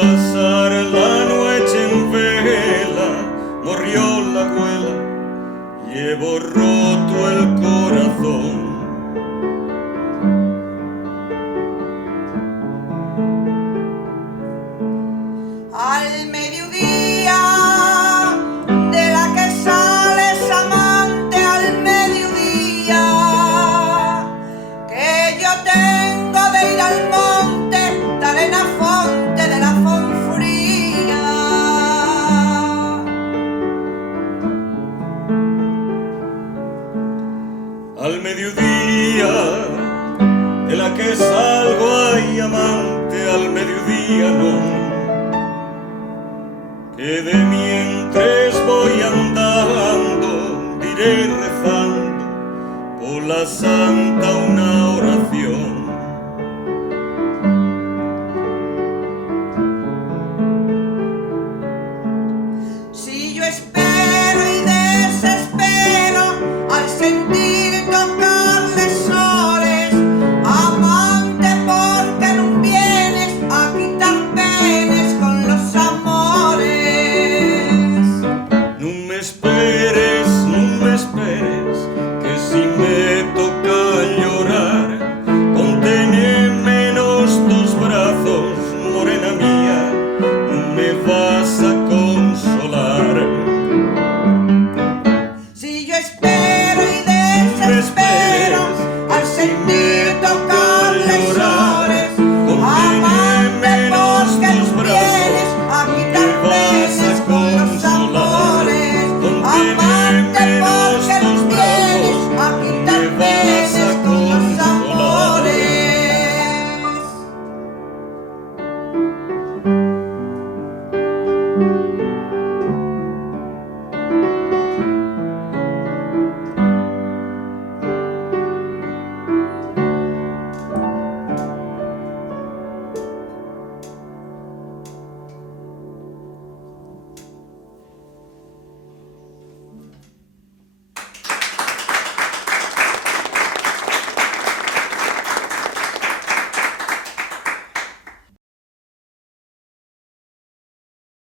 pasar la noche en vela, morrió la abuela, llevo roto el corazón. Al mediodía de la que sales amante, al mediodía que yo tengo de ir al monte, de arena fonte, de la fonfría. Al mediodía de la que salgo ay amante, al mediodía no, que de mientras voy andando, diré rezando por la sangre